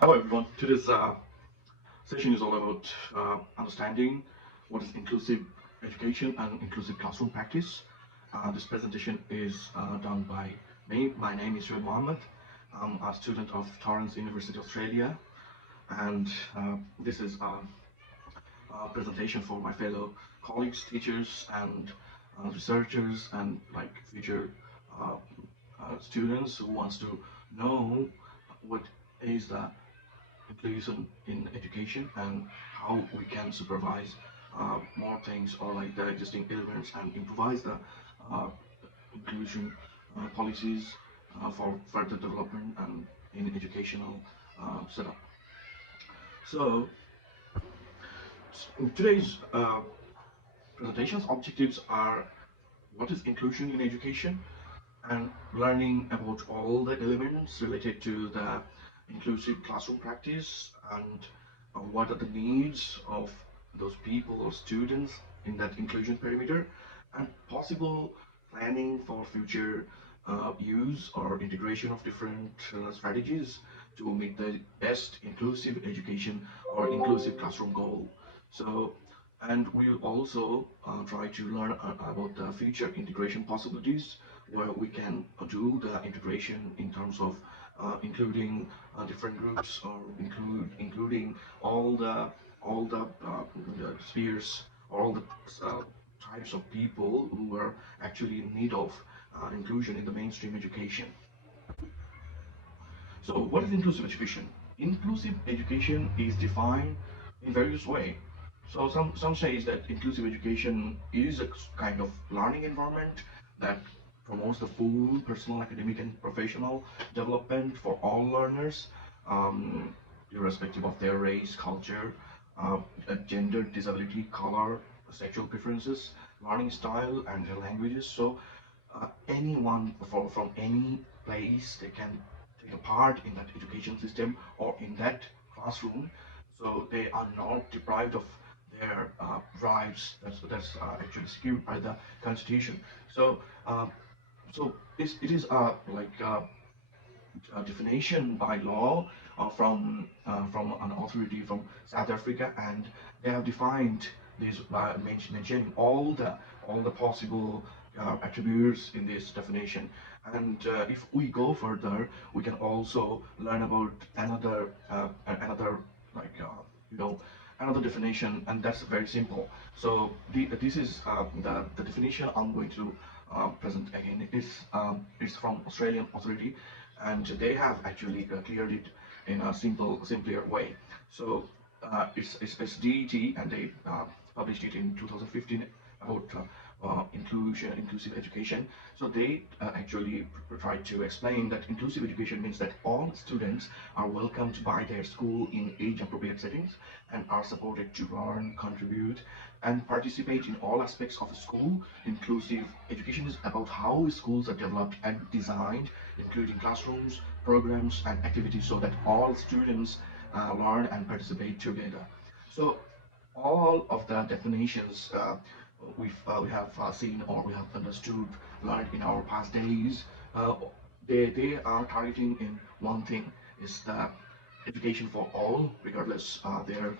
Hello everyone. Today's session is all about understanding what is inclusive education and inclusive classroom practice. This presentation is done by me. My name is Shoaib Mohammed. I'm a student of Torrens University, Australia, and this is a presentation for my fellow colleagues, teachers, and researchers, and like future uh, students who wants to know what is the inclusion in education and how we can supervise more things or like the existing elements and improvise the uh, inclusion policies for further development and in educational setup. So today's presentation's objectives are what is inclusion in education and learning about all the elements related to the inclusive classroom practice and what are the needs of those people or students in that inclusion perimeter and possible planning for future use or integration of different strategies to meet the best inclusive education or inclusive classroom goal. So, and we'll also try to learn about the future integration possibilities where we can do the integration in terms of including different groups or including all the the spheres, all the uh, types of people who are actually in need of inclusion in the mainstream education. So, what is inclusive education? Inclusive education is defined in various ways. So, some says that inclusive education is a kind of learning environment that promotes the full personal, academic, and professional development for all learners, um, irrespective of their race, culture, gender, disability, color, sexual preferences, learning style, and their languages. So, anyone from any place they can take a part in that education system or in that classroom, so they are not deprived of their rights that's actually secured by the constitution. So uh, it is a definition by law from an authority from South Africa, and they have defined this by mentioning all the possible attributes in this definition. And if we go further, we can also learn about another like you know another definition, and that's very simple. So this is the definition I'm going to present again. It's from Australian authority, and they have actually cleared it in a simpler way. So it's DET, and they published it in 2015 about inclusive education. So they actually tried to explain that inclusive education means that all students are welcomed by their school in age-appropriate settings and are supported to learn, contribute, and participate in all aspects of the school. Inclusive education is about how schools are developed and designed, including classrooms, programs, and activities, so that all students learn and participate together. So all of the definitions we have seen or we have understood, learned in our past days, uh, they are targeting in one thing, is the education for all, regardless their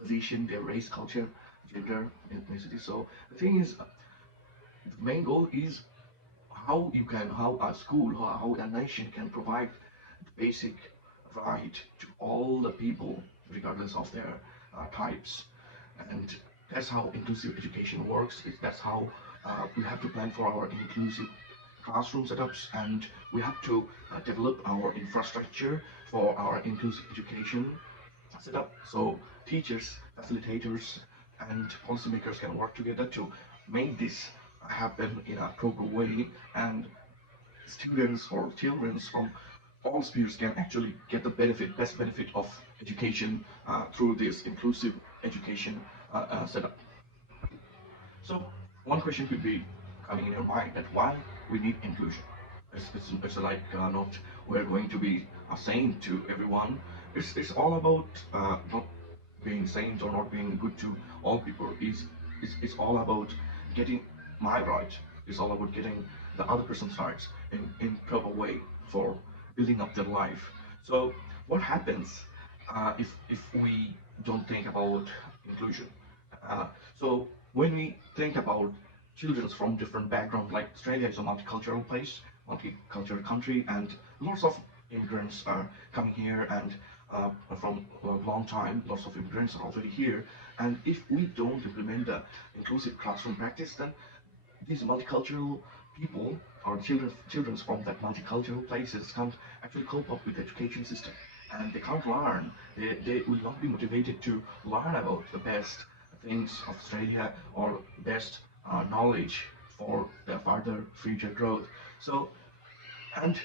position, their race, culture, gender, ethnicity. So the thing is, the main goal is how a school, how a nation can provide the basic right to all the people, regardless of their types. And that's how inclusive education works. That's how we have to plan for our inclusive classroom setups, and we have to develop our infrastructure for our inclusive education setup. So teachers, facilitators, and policymakers can work together to make this happen in a proper way, and students or children from all spheres can actually get the best benefit of education through this inclusive education setup. So one question could be coming in your mind, that why we need inclusion. It's like not we're going to be a saint to everyone. It's all about not being saint or not being good to all people. It's all about getting my right. It's all about getting the other person's rights in proper way for building up their life. So what happens if we don't think about inclusion? Uh, so when we think about children from different backgrounds, like Australia is a multicultural place, multicultural country, and lots of immigrants are coming here, and from a long time, lots of immigrants are already here. And if we don't implement the inclusive classroom practice, then these multicultural people or children from that multicultural places can't actually cope up with the education system, and they can't learn. They will not be motivated to learn about the best things of Australia or best knowledge for their further future growth. So, and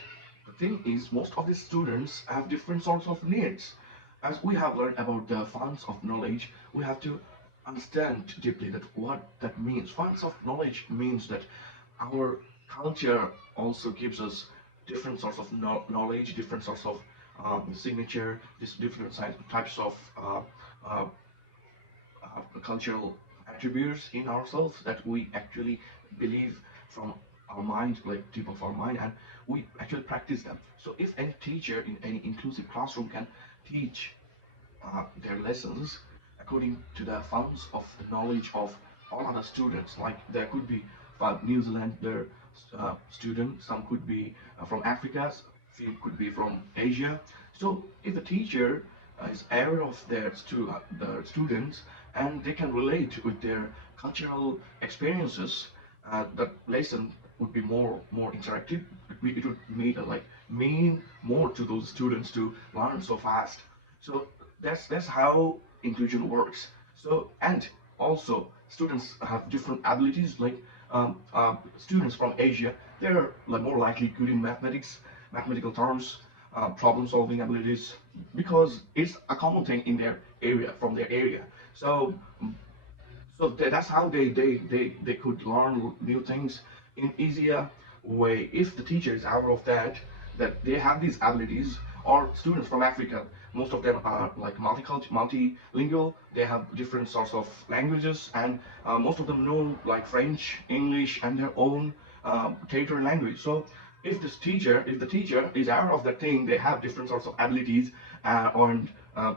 the thing is, most of the students have different sorts of needs. As we have learned about the fonts of knowledge, we have to understand deeply that what that means. Fonts of knowledge means that our culture also gives us different sorts of knowledge, different sorts of signature, different types of uh, cultural attributes in ourselves that we actually believe from our mind, like deep of our mind, and we actually practice them. So if any teacher in any inclusive classroom can teach their lessons according to the funds of the knowledge of all other students, like there could be New Zealander student, some could be from Africa, few could be from Asia. So if the teacher is aware of the students, and they can relate with their cultural experiences, that lesson would be more interactive. It would mean more to those students to learn so fast. So that's how inclusion works. So, and also students have different abilities. Like students from Asia, they're like more likely good in mathematics, mathematical terms, problem solving abilities, because it's a common thing in their area, from their area. So that's how they could learn new things in easier way if the teacher is aware of that they have these abilities. Or students from Africa, most of them are like multilingual. They have different sorts of languages, and most of them know like French, English, and their own territory language. So if the teacher is aware of that thing, they have different sorts of abilities, and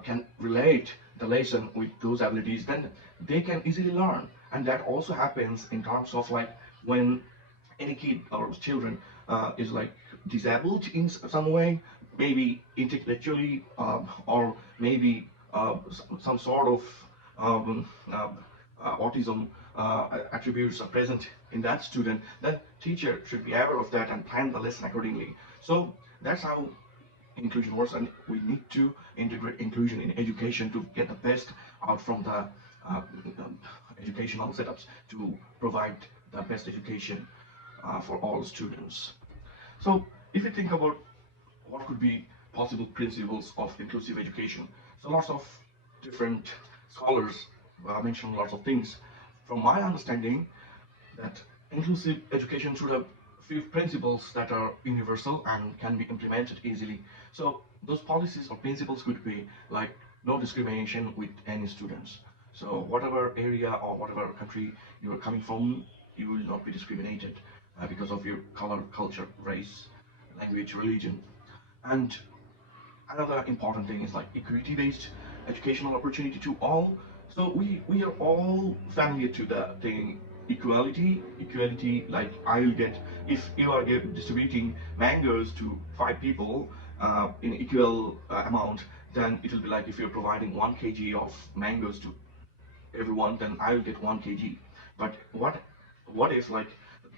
can relate the lesson with those abilities, then they can easily learn. And that also happens in terms of like when any kid or children is like disabled in some way, maybe intellectually, or maybe some sort of um, uh, autism attributes are present in that student, then teacher should be aware of that and plan the lesson accordingly. So that's how inclusion works, and we need to integrate inclusion in education to get the best out from the educational setups to provide the best education for all students. So if you think about what could be possible principles of inclusive education, so lots of different scholars mention lots of things. From my understanding, that inclusive education should have few principles that are universal and can be implemented easily. So those policies or principles could be like no discrimination with any students. So whatever area or whatever country you are coming from, you will not be discriminated because of your color, culture, race, language, religion. And another important thing is like equity-based educational opportunity to all. So we are all familiar to the thing equality. Like I'll get, if you are distributing mangoes to 5 people in equal amount, then it will be like if you're providing 1 kg of mangoes to everyone, then I will get 1 kg. But what if like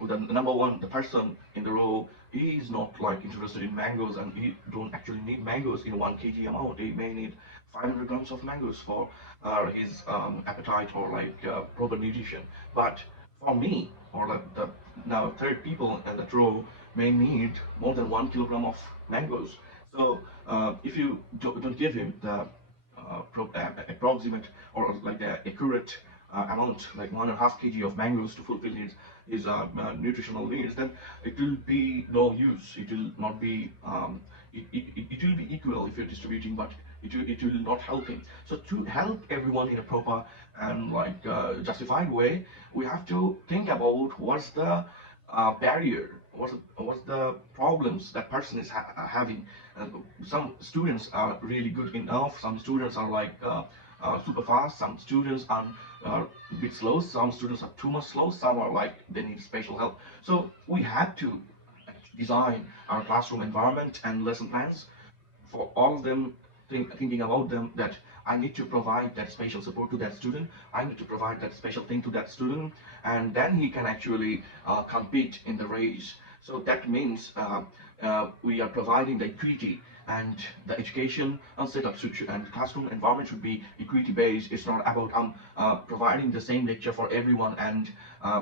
the number one, the person in the row, he is not like interested in mangoes, and he don't actually need mangoes in 1 kg amount. He may need 500 grams of mangoes for his appetite or like proper nutrition. But for me, or the now third people in that row may need more than 1 kilogram of mangoes. So if you don't give him the approximate or like the accurate amount, like 1.5 kg of mangoes to fulfill his nutritional needs, then it will be no use. It will not be. It will be equal if you're distributing, but it will not help him. So to help everyone in a proper and like justified way, we have to think about what's the barrier what's the problems that person is having. Some students are really good enough, some students are like super fast, some students are a bit slow, some students are too much slow, some are like they need special help. So we had to design our classroom environment and lesson plans for all of them, thinking about them, that I need to provide that special support to that student, I need to provide that special thing to that student, and then he can actually compete in the race. So that means we are providing the equity, and the education setup and classroom environment should be equity based. It's not about providing the same lecture for everyone, and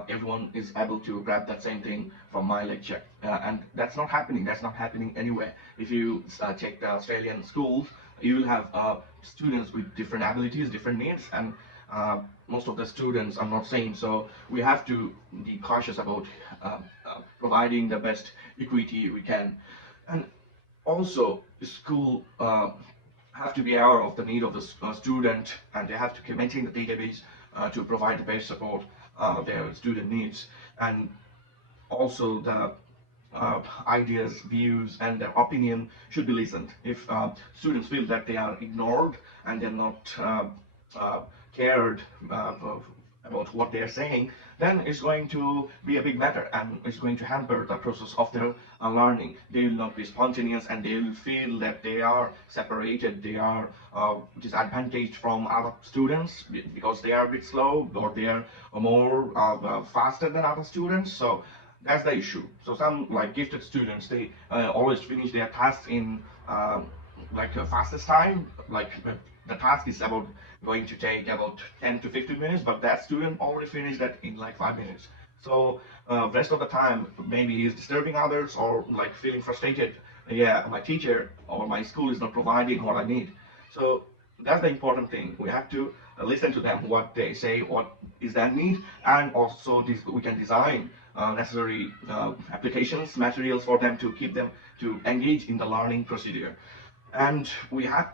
everyone is able to grab that same thing from my lecture, and that's not happening. That's not happening anywhere. If you check the Australian schools, you will have students with different abilities, different needs, and most of the students are not same. So we have to be cautious about providing the best equity we can. And also, school have to be aware of the need of the student, and they have to maintain the database to provide the best support their student needs. And also the ideas, views, and their opinion should be listened. If students feel that they are ignored and they're not cared about what they are saying, then it's going to be a big matter, and it's going to hamper the process of their learning. They will not be spontaneous, and they will feel that they are separated, they are disadvantaged from other students because they are a bit slow, or they are more faster than other students. So that's the issue. So some like gifted students, they always finish their tasks in like fastest time. Like the task is about going to take about 10 to 15 minutes, but that student already finished that in like 5 minutes. So rest of the time, maybe he's disturbing others, or like feeling frustrated. Yeah, my teacher or my school is not providing what I need. So that's the important thing. We have to listen to them, what they say, what is their need, and also this, we can design necessary applications, materials for them to keep them to engage in the learning procedure. And we have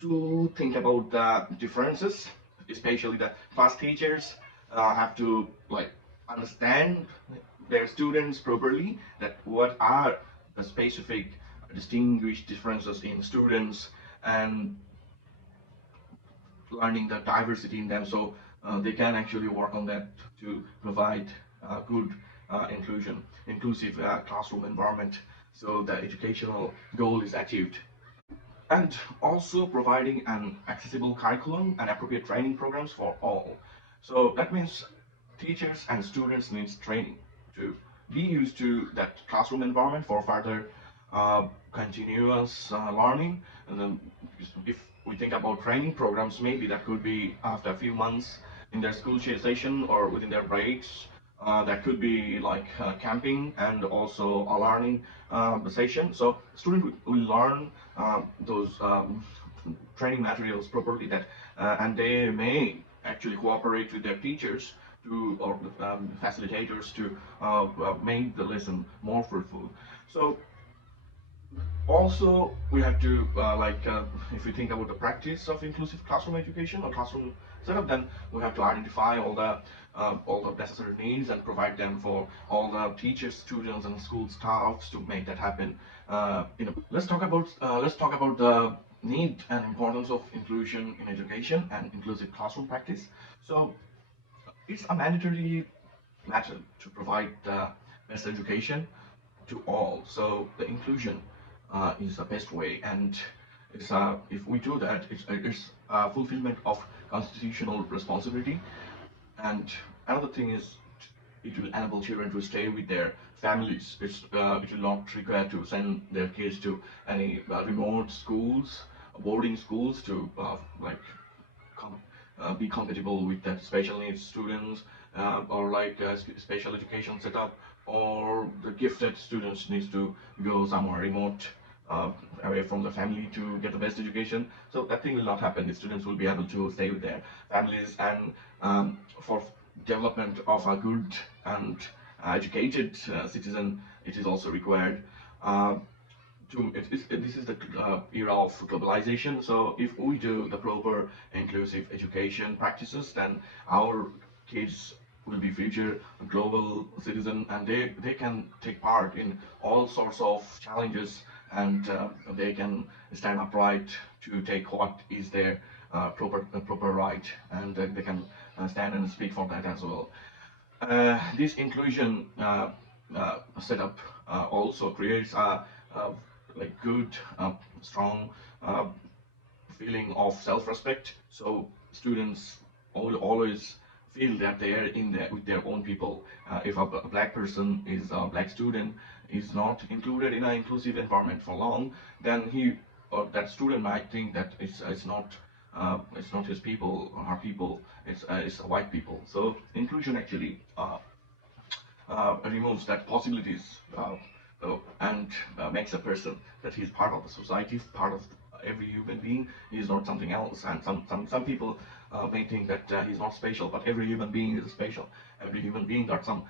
to think about the differences, especially the class teachers have to like understand their students properly, that what are the specific distinguished differences in students, and learning the diversity in them, so they can actually work on that to provide good inclusive classroom environment, so the educational goal is achieved. And also providing an accessible curriculum and appropriate training programs for all. So that means teachers and students need training to be used to that classroom environment for further continuous learning. And then if we think about training programs, maybe that could be after a few months in their school session or within their breaks. That could be like camping and also a learning session. So student will learn those training materials properly, that and they may actually cooperate with their teachers to, or facilitators to make the lesson more fruitful. So also we have to if we think about the practice of inclusive classroom education or classroom setup, then we have to identify all the necessary needs and provide them for all the teachers, students, and school staffs to make that happen. Let's talk about the need and importance of inclusion in education and inclusive classroom practice. So it's a mandatory matter to provide the best education to all. So the inclusion is the best way, and if we do that, it's a fulfillment of constitutional responsibility. And another thing is, it will enable children to stay with their families. It will not require to send their kids to any remote schools, boarding schools, to com- be compatible with that special needs students, or like special education setup, or the gifted students needs to go somewhere remote, away from the family to get the best education. So that thing will not happen. The students will be able to stay with their families, and for development of a good and educated citizen, it is also required. Uh, this is the era of globalization. So if we do the proper inclusive education practices, then our kids will be future global citizen, and they can take part in all sorts of challenges, and they can stand upright to take what is their proper right, and they can stand and speak for that as well. This inclusion setup also creates a like good, strong uh, feeling of self-respect. So students always feel that they are in there with their own people. If a black person is a black student is not included in an inclusive environment for long, then he or that student might think that it's not his people or her people. It's white people. So inclusion actually removes that possibilities and makes a person that he's part of the society, part of every human being. He's not something else. And some people may think that he's not special, but every human being is special. Every human being got some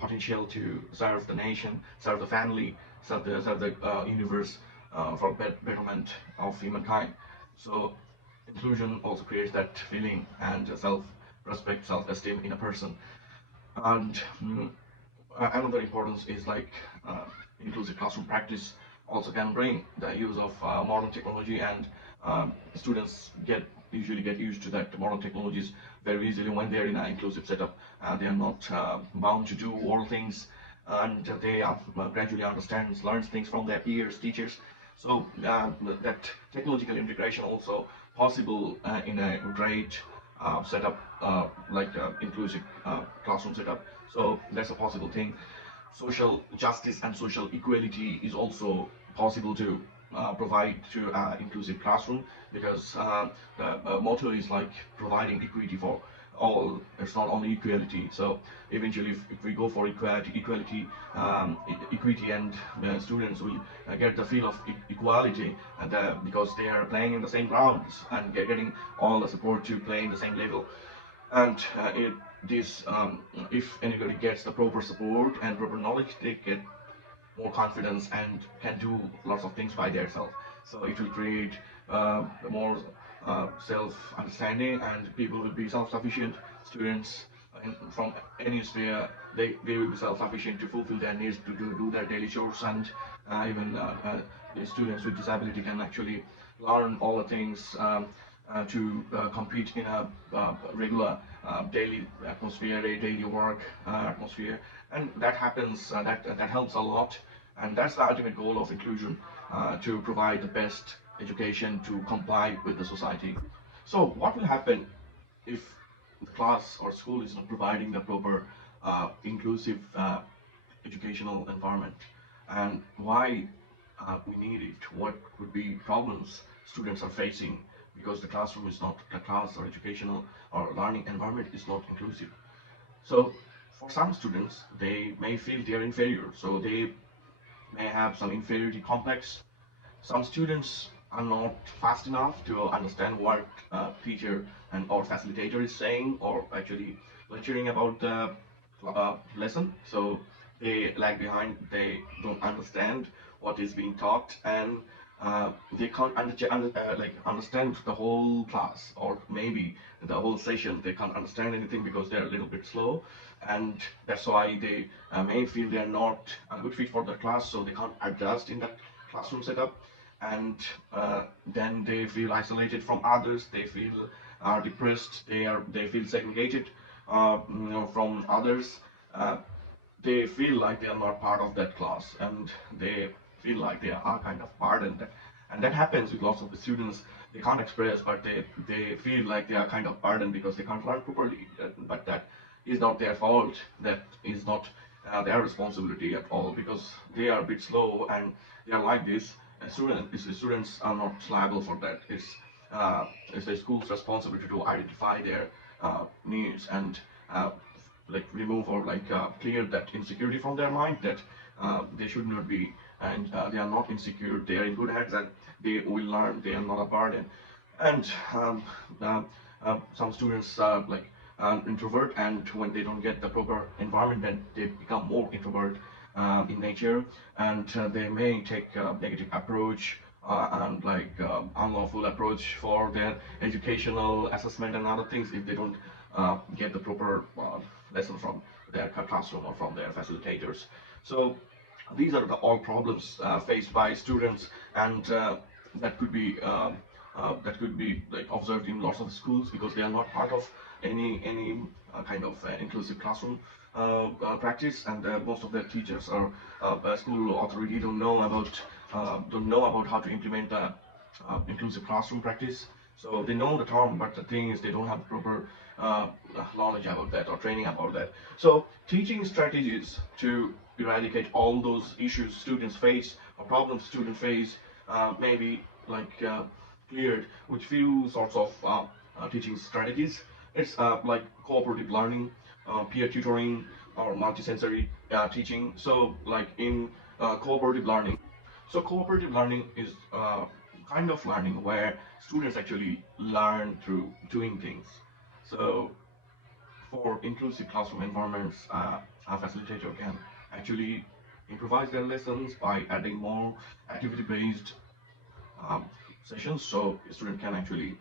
potential to serve the nation, serve the family, serve the universe for betterment of humankind. So inclusion also creates that feeling and self-respect, self-esteem in a person. And another importance is like inclusive classroom practice also can bring the use of modern technology, and students usually get used to that modern technologies very easily when they're in an inclusive setup. They are not bound to do all things, and they gradually understand, learn things from their peers, teachers. So that technological integration also possible in a great setup like inclusive classroom setup. So that's a possible thing. Social justice and social equality is also possible to provide to inclusive classroom, because the motto is like providing equity for all. It's not only equality. So eventually, if we go for equity, and students will get the feel of equality, and because they are playing in the same grounds and getting all the support to play in the same level. And this if anybody gets the proper support and proper knowledge, they get more confidence and can do lots of things by themselves. So it will create more self-understanding, and people will be self-sufficient. Students from any sphere, they will be self-sufficient to fulfill their needs, to do their daily chores, and even the students with disability can actually learn all the things to compete in a regular daily atmosphere, daily work atmosphere, and that happens. That helps a lot, and that's the ultimate goal of inclusion, to provide the best education to comply with the society. So, what will happen if the class or school is not providing the proper inclusive educational environment, and why we need it? What could be problems students are facing because the classroom is not, the class or educational or learning environment is not inclusive? So for some students, they may feel they are inferior, so they may have some inferiority complex. Some students are not fast enough to understand what teacher and or facilitator is saying, or actually lecturing about the lesson. So they lag behind. They don't understand what is being taught, and they can't like understand the whole class, or maybe the whole session. They can't understand anything because they're a little bit slow, and that's why they may feel they're not a good fit for the class, so they can't adjust in that classroom setup, and then they feel isolated from others. They feel depressed. They feel segregated, from others. Uh, they feel like they are not part of that class, and they feel like they are kind of burdened. And that happens with lots of the students. They can't express, but they feel like they are kind of burdened because they can't learn properly. But that is not their fault. That is not their responsibility at all, because they are a bit slow and they are like this. Students are not liable for that. It's the school's responsibility to identify their needs, and uh, like remove or like clear that insecurity from their mind, that they should not be, and they are not insecure. They are in good hands, and they will learn. They are not a burden. And some students like introvert, and when they don't get the proper environment, then they become more introvert in nature, and they may take a negative approach, and like unlawful approach for their educational assessment and other things, if they don't get the proper lesson from their classroom or from their facilitators. So these are the all problems faced by students, and that could be like observed in lots of schools because they are not part of any kind of inclusive classroom practice, and most of their teachers or school authority don't know about how to implement the inclusive classroom practice. So they know the term, but the thing is they don't have proper uh, knowledge about that or training about that. So teaching strategies to eradicate all those issues students face or problems students face may be like cleared with few sorts of teaching strategies. It's like cooperative learning, peer tutoring, or multisensory teaching. So like in cooperative learning, so cooperative learning is kind of learning where students actually learn through doing things. So for inclusive classroom environments, a facilitator can actually improvise their lessons by adding more activity-based um, sessions, so a student can actually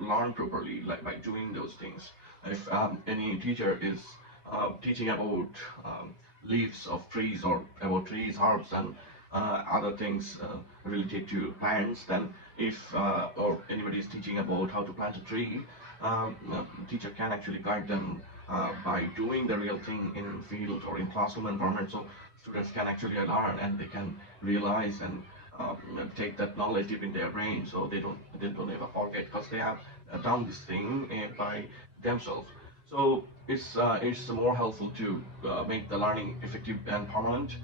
learn properly, like by doing those things. If any teacher is teaching about leaves of trees or about trees, herbs, and other things related to plants, then if or anybody is teaching about how to plant a tree, teacher can actually guide them by doing the real thing in field or in classroom environment. So students can actually learn and they can realize and take that knowledge deep in their brain, so they don't ever forget because they have done this thing by themselves. So it's more helpful to make the learning effective and permanent.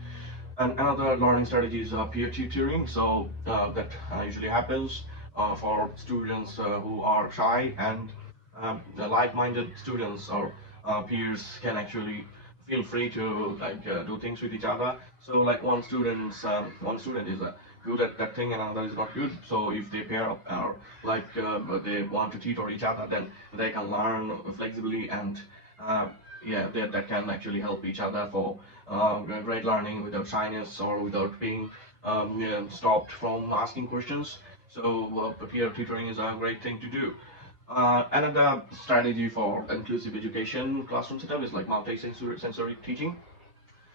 And another learning strategy is peer tutoring. So that usually happens for students who are shy, and the like-minded students or peers can actually feel free to like do things with each other. So like one student is good at that thing and another is not good. So if they pair up or like they want to tutor each other, then they can learn flexibly, and uh, yeah, that can actually help each other for great learning without shyness or without being stopped from asking questions. So peer tutoring is a great thing to do. Another strategy for inclusive education classroom setup is like multi-sensory teaching.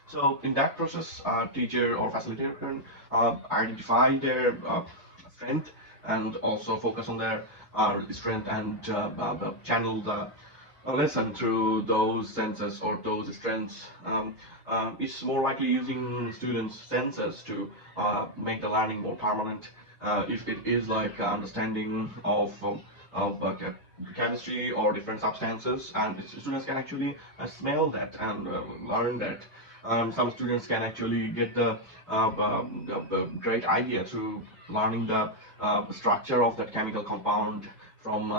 So in that process, teacher or facilitator can identify their strength and also focus on their strength and channel the lesson through those senses or those strengths. It's more likely using students' senses to make the learning more permanent. If it is like understanding of chemistry or different substances, and students can actually smell that and learn that. Some students can actually get the great idea through learning the structure of that chemical compound from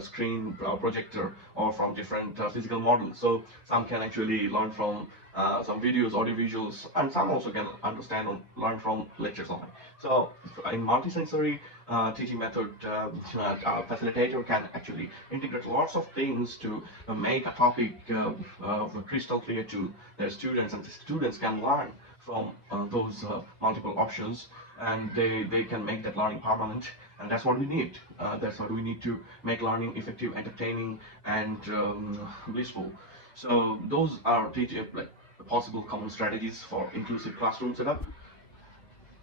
screen projector or from different physical models. So some can actually learn from some videos, audio visuals, and some also can understand and learn from lectures online. So in multisensory teaching method, facilitator can actually integrate lots of things to make a topic crystal clear to their students, and the students can learn from those multiple options, and they can make that learning permanent. And that's what we need. That's what we need to make learning effective, entertaining, and blissful. So those are like possible common strategies for inclusive classroom setup.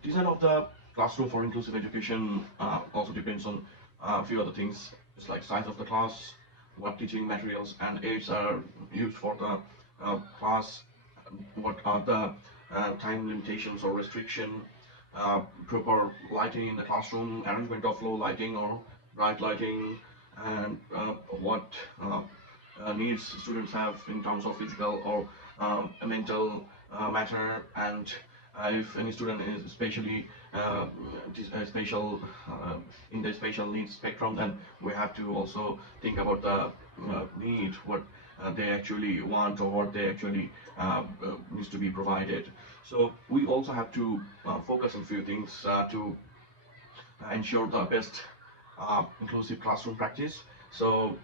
Design of the classroom for inclusive education also depends on a few other things. It's like size of the class, what teaching materials and aids are used for the class, what are the time limitations or restriction, proper lighting in the classroom, arrangement of low lighting or bright lighting, and what needs students have in terms of physical or mental matter, and if any student is especially special in the special needs spectrum, then we have to also think about the need, what they actually want or what they actually needs to be provided. So we also have to focus on few things to ensure the best inclusive classroom practice. So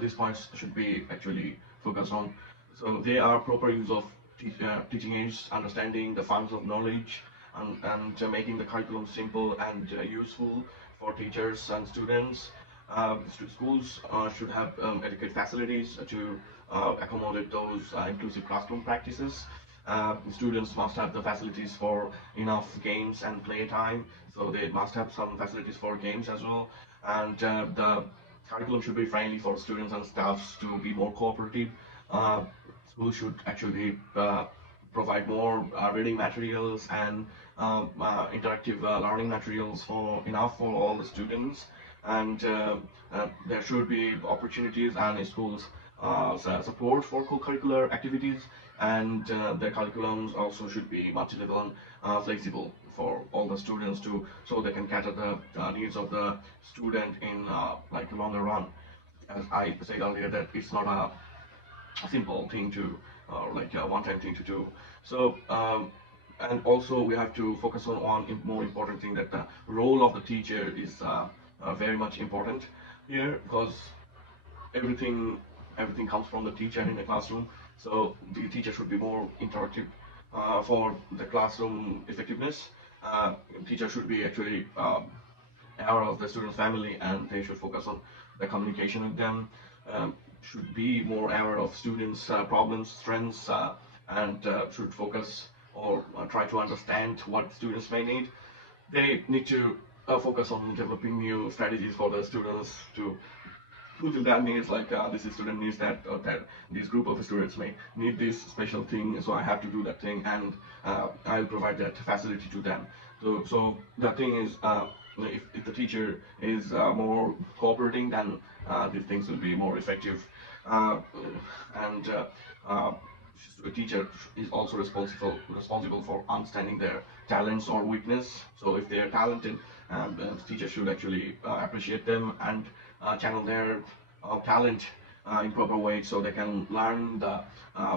these points should be actually focused on. So they are proper use of teaching aids, understanding the funds of knowledge, and making the curriculum simple and useful for teachers and students. Schools should have adequate facilities to accommodate those inclusive classroom practices. Students must have the facilities for enough games and play time, so they must have some facilities for games as well. And the curriculum should be friendly for students and staffs to be more cooperative. Uh, Schools should actually provide more reading materials and interactive learning materials for enough for all the students, and there should be opportunities and schools support for co-curricular activities, and the curriculums also should be multi-level and flexible for all the students to so they can cater the needs of the student in like longer run. As I said earlier, that it's not a simple thing to like a one-time thing to do. So and also we have to focus on more important thing, that the role of the teacher is very much important here, because everything everything comes from the teacher in the classroom. So the teacher should be more interactive for the classroom effectiveness. Teacher should be actually aware of the student's family, and they should focus on the communication with them. Should be more aware of students' problems, strengths, and should focus or try to understand what students may need. They need to focus on developing new strategies for the students to fulfill their needs, like this student needs that, or that this group of students may need this special thing, so I have to do that thing, and I'll provide that facility to them. So the thing is, if the teacher is more cooperating, then these things will be more effective. uh, and a teacher is also responsible for understanding their talents or weakness. So if they are talented, the teacher should actually appreciate them and channel their talent in proper way, so they can learn the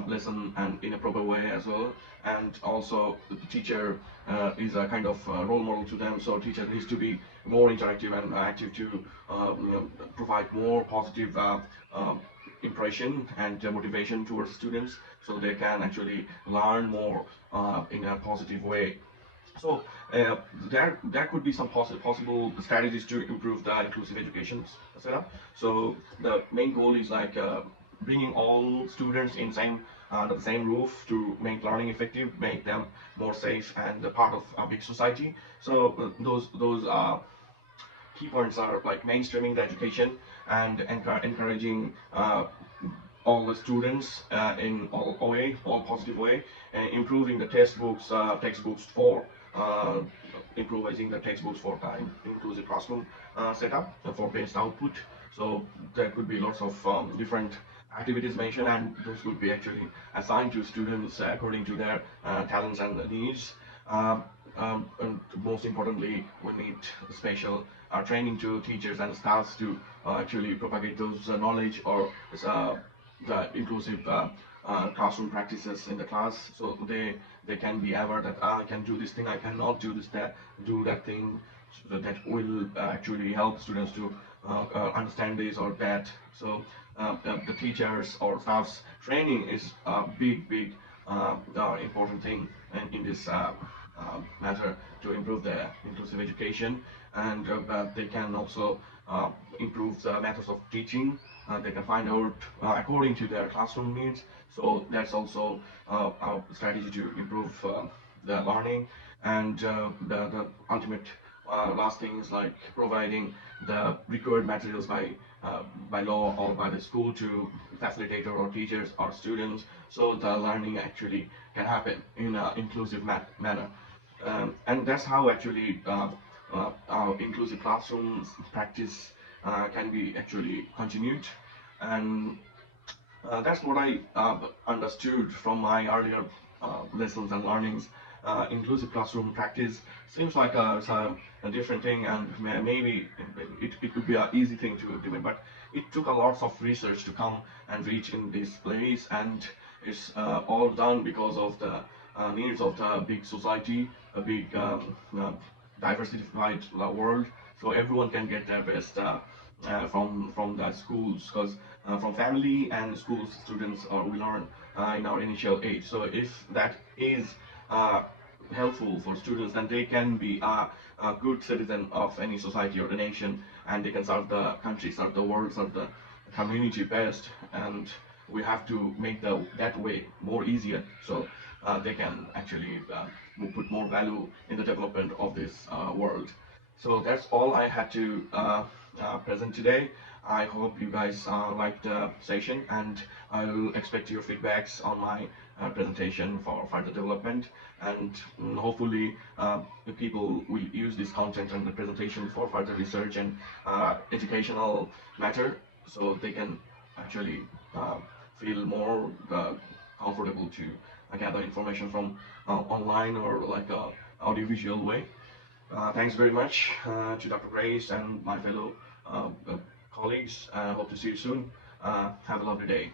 lesson and in a proper way as well. And also the teacher is a kind of role model to them, so teacher needs to be more interactive and active to provide more positive impression and motivation towards students, so they can actually learn more in a positive way. So there could be some possible strategies to improve the inclusive education setup. So the main goal is like bringing all students in same under the same roof to make learning effective, make them more safe and a part of a big society. So those key points are like mainstreaming the education and encouraging all the students in all positive way, improving the textbooks for uh, improvising the textbooks for time inclusive classroom setup for best output. So there could be lots of different activities mentioned, and those could be actually assigned to students according to their talents and needs. Um, and most importantly, we need special training to teachers and staffs to actually propagate those knowledge or uh, the inclusive classroom practices in the class, so they can be aware that I can do this thing, I cannot do this that do that thing. So that will actually help students to understand this or that. So the teachers or staff's training is a big important thing in this matter to improve the inclusive education. And they can also improve the methods of teaching. They can find out according to their classroom needs. So that's also a strategy to improve the learning. And the ultimate last thing is like providing the required materials by law or by the school to facilitator or teachers or students, so the learning actually can happen in an inclusive manner. And that's how actually our inclusive classrooms practice can be actually continued. And that's what I understood from my earlier lessons and learnings. Inclusive classroom practice seems like a different thing, and maybe it could be an easy thing to implement, but it took a lot of research to come and reach in this place, and it's all done because of the needs of the big society, a big diversified world, so everyone can get their best from the schools, because from family and schools students we learn in our initial age. So if that is uh, helpful for students, then they can be a good citizen of any society or a nation, and they can serve the country, serve the world, serve the community best. And we have to make that way more easier, so they can actually put more value in the development of this world. So that's all I had to present today. I hope you guys liked the session, and I'll expect your feedbacks on my presentation for further development. And hopefully, the people will use this content and the presentation for further research and educational matter, so they can actually uh, feel more comfortable to gather information from online or like a audiovisual way. Thanks very much to Dr. Grace and my fellow colleagues. Hope to see you soon. Have a lovely day.